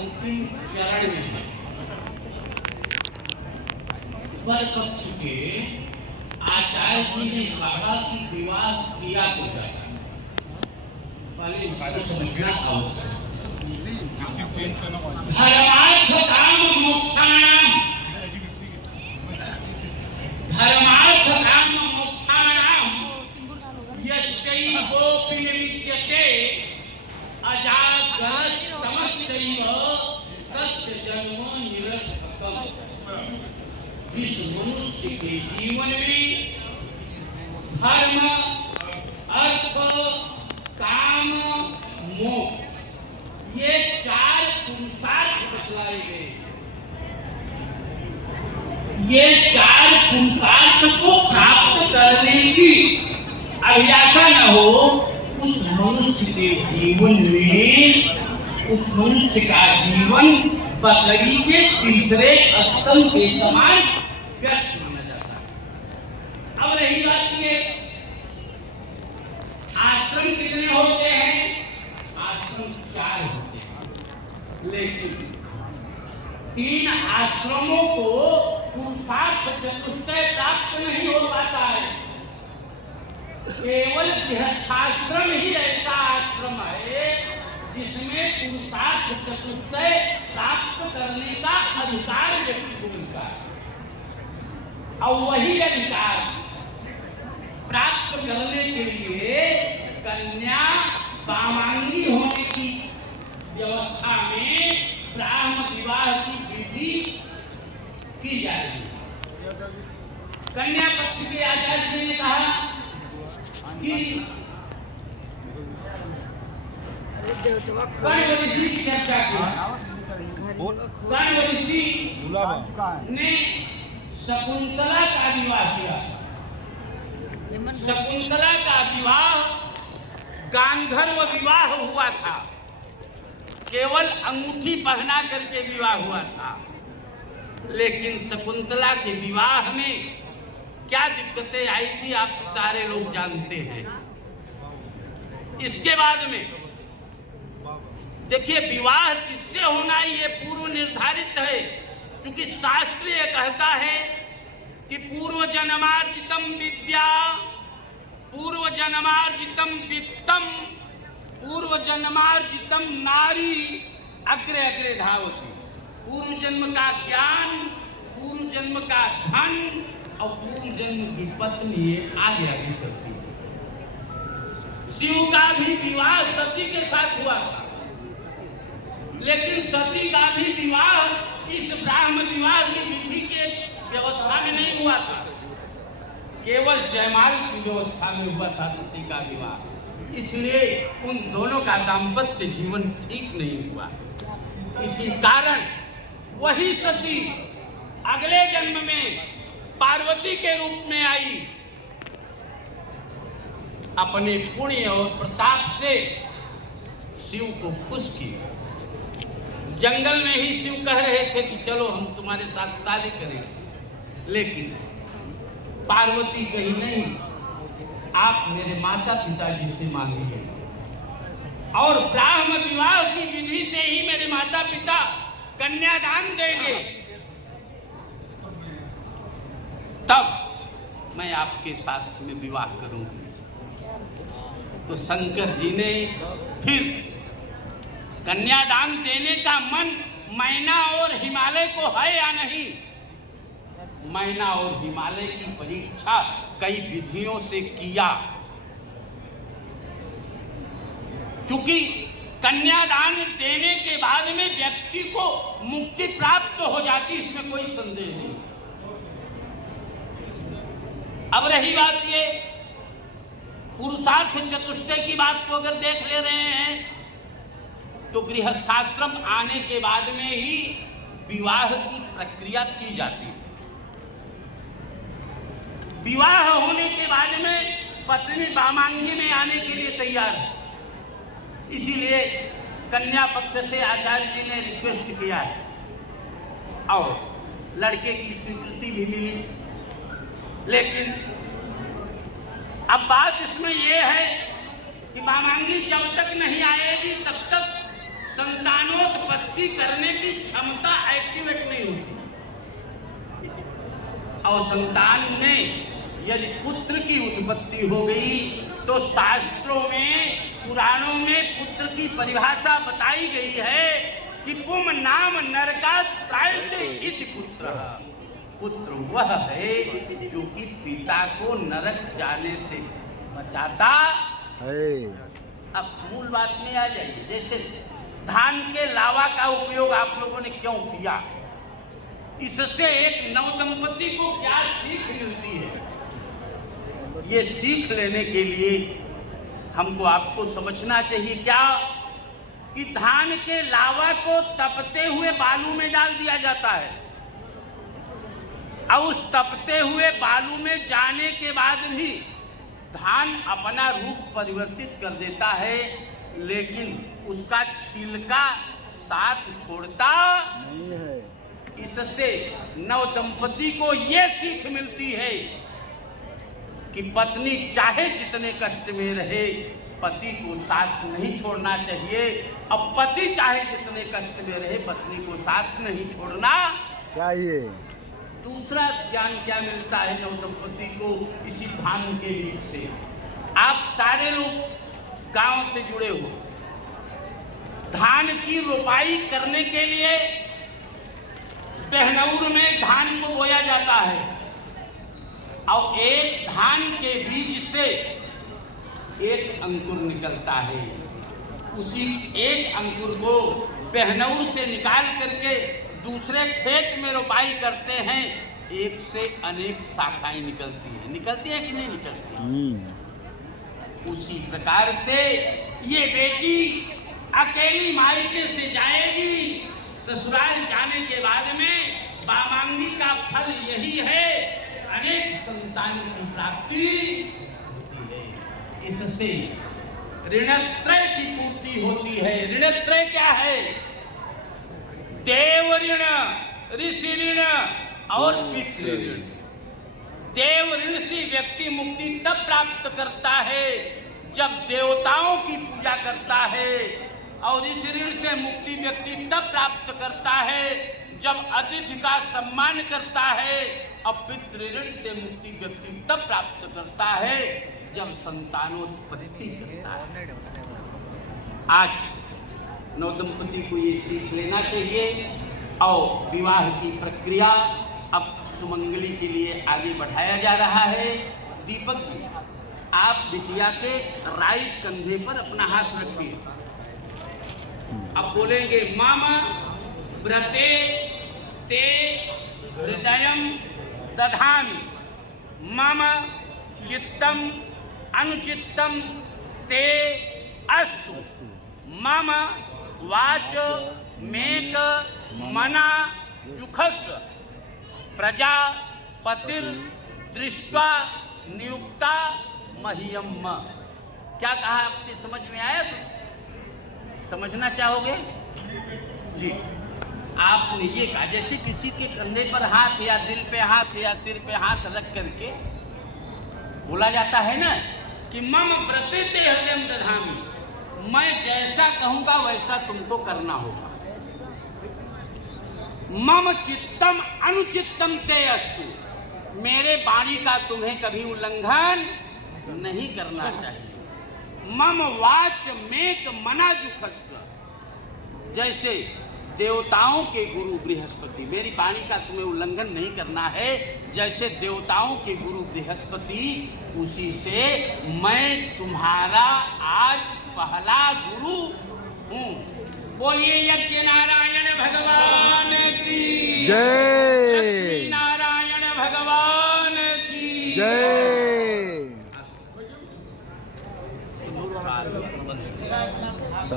अंतिम चरण में है। पर पक्ष के आचार्य जी ने कहा कि विवाह किया तो जाता है, पहले समझना आवश्यक। धर्मार्थ काम मोक्षाणाम, धर्मार्थ काम मोक्षाणाम यस्यैवोपि निविद्यते अजागरस्तमश्चैव तस्य जन्मो निरर्थकम्। इस मनुष्य के जीवन में धर्म, अर्थ, काम, मोक्ष ये चार पुरुषार्थ बतलाए गए। ये चार पुरुषार्थ को प्राप्त करने की अभिलाषा न हो, उस मनुष्य के जीवन में, उस मनुष्य का जीवन बकरी के तीसरे स्तंभ के समान व्यर्थ माना जाता है। अब रही बात ये, आश्रम कितने होते हैं? आश्रम 4 होते हैं, लेकिन 3 आश्रमों को पुरुषार्थ चतुष्टय प्राप्त नहीं हो पाता है। केवल गृहस्थाश्रम ही ऐसा आश्रम है जिसमें पुरुषार्थ चतुष्टय प्राप्त करने का अधिकार व्यक्ति को मिलता है। और वही अधिकार प्राप्त करने के लिए कन्या वामांगी होने की व्यवस्था में ब्राह्म विवाह की विधि की जा रही है। कन्या पक्ष के आचार्य जी ने कहा कि कर्ण ऋषि की चर्चा की। कर्ण ऋषि ने शकुंतला का विवाह किया। शकुंतला का विवाह गांधर्व विवाह हुआ था, केवल अंगूठी पहना करके विवाह हुआ था। लेकिन शकुंतला के विवाह में क्या दिक्कतें आई थी आप सारे लोग जानते हैं। इसके बाद में देखिए, विवाह किससे होना ये पूर्व निर्धारित है, क्योंकि शास्त्र ये कहता है कि पूर्व जन्मार्जितम विद्या, पूर्व जन्मार्जितम वित्तम, पूर्व जन्मार्जितम नारी अग्रे अग्रे धावती। पूर्व जन्म का ज्ञान, पूर्व जन्म का धन और पूर्व जन्म की पत्नी ये आगे आगे चलती है। शिव का भी विवाह सती के साथ हुआ था, लेकिन सती का भी विवाह इस ब्राह्म विवाह की विधि के व्यवस्था में नहीं हुआ था, केवल जयमाल की व्यवस्था में हुआ था सती का विवाह। इसलिए उन दोनों का दाम्पत्य जीवन ठीक नहीं हुआ। इसी कारण वही सती अगले जन्म में पार्वती के रूप में आई, अपने पुण्य और प्रताप से शिव को खुश किया। जंगल में ही शिव कह रहे थे कि चलो हम तुम्हारे साथ शादी करेंगे, लेकिन पार्वती कही नहीं, आप मेरे माता पिताजी से मांगिए और ब्राह्म विवाह की विधि से ही मेरे माता पिता कन्यादान देंगे, तब मैं आपके साथ में विवाह करूंगी। तो शंकर जी ने फिर कन्यादान देने का मन मैना और हिमालय को है या नहीं, मैना और हिमालय की परीक्षा कई विधियों से किया, क्योंकि कन्यादान देने के बाद में व्यक्ति को मुक्ति प्राप्त हो जाती, इसमें कोई संदेह नहीं। अब रही बात ये पुरुषार्थ चतुष्टय की बात को अगर देख ले रहे हैं, तो गृहस्थाश्रम आने के बाद में ही विवाह की प्रक्रिया की जाती है। विवाह होने के बाद में पत्नी वामांगी में आने के लिए तैयार है, इसीलिए कन्या पक्ष से आचार्य जी ने रिक्वेस्ट किया है और लड़के की स्वीकृति भी मिली। लेकिन अब बात इसमें यह है कि वामांगी जब तक नहीं आएगी तब तक संतानोत्पत्ति उत्पत्ति करने की क्षमता एक्टिवेट नहीं होती। और संतान में यदि पुत्र की उत्पत्ति हो गई तो शास्त्रों में, पुराणों में पुत्र की परिभाषा बताई गई है कि पुम नाम नरका त्रायते इति पुत्र। पुत्र वह है जो कि पिता को नरक जाने से बचाता है। अब मूल बात में आ जाइए, जैसे धान के लावा का उपयोग आप लोगों ने क्यों किया, इससे एक नवदंपति को क्या सीख मिलती है, ये सीख लेने के लिए हमको आपको समझना चाहिए क्या कि धान के लावा को तपते हुए बालू में डाल दिया जाता है और उस तपते हुए बालू में जाने के बाद भी धान अपना रूप परिवर्तित कर देता है, लेकिन उसका छिलका साथ छोड़ता नहीं है। इससे नवदंपति को ये सीख मिलती है कि पत्नी चाहे जितने कष्ट में रहे पति को साथ नहीं छोड़ना चाहिए, अब पति चाहे जितने कष्ट में रहे पत्नी को साथ नहीं छोड़ना चाहिए। दूसरा ज्ञान क्या मिलता है नवदंपति को इसी धान के बीज से? आप सारे लोग गांव से जुड़े हो, धान की रोपाई करने के लिए बहनौर में धान को बोया जाता है और एक धान के बीज से एक अंकुर निकलता है। उसी एक अंकुर को बहनौर से निकाल करके दूसरे खेत में रोपाई करते हैं, एक से अनेक शाखाएं निकलती है कि नहीं निकलती? उसी प्रकार से ये बेटी अकेली मायके से जाएगी, ससुराल जाने के बाद में बामांगी का फल यही है, अनेक संतान की प्राप्ति होती है। इससे ऋणत्रय की पूर्ति होती है। ऋणत्रय क्या है? देव ऋण, ऋषि ऋण और पितृ ऋण। देव ऋण से व्यक्ति मुक्ति तब प्राप्त करता है जब देवताओं की पूजा करता है, और इस ऋण से मुक्ति व्यक्ति तब प्राप्त करता है जब अतिथि का सम्मान करता है, और पितृ ऋण से मुक्ति व्यक्ति तब प्राप्त करता है जब संतानोत्पत्ति करता है। आज नवदंपति को ये सीख लेना चाहिए और विवाह की प्रक्रिया अब सुमंगली के लिए आगे बढ़ाया जा रहा है। दीपक जी, आप बिटिया के राइट कंधे पर अपना हाथ रखिए। अब बोलेंगे मामा व्रते ते हृदयम दधामि, मम चित्तम अनुचित्तम ते अस्तु, मम वाच मेक मना जुखस्व, प्रजापतिर दृष्ट्वा नियुक्ता मह्यम। क्या कहा आपने, समझ में आया? समझना चाहोगे जी? आपने ये कहा जैसे किसी के कंधे पर हाथ या दिल पे हाथ या सिर पे हाथ रख करके बोला जाता है ना कि मम व्रते ते हृदयम दधामि, मैं जैसा कहूंगा वैसा तुमको करना होगा। मम चित्तम अनुचित्तम ते अस्तु, मेरे वाणी का तुम्हें कभी उल्लंघन नहीं करना चाहिए। मम वाच मेक मना जुखस्व, जैसे देवताओं के गुरु बृहस्पति, मेरी वाणी का तुम्हें उल्लंघन नहीं करना है, जैसे देवताओं के गुरु बृहस्पति, उसी से मैं तुम्हारा आज पहला गुरु हूँ। बोलिए यज्ञ नारायण भगवान की जय, लक्ष्मी नारायण भगवान की जय।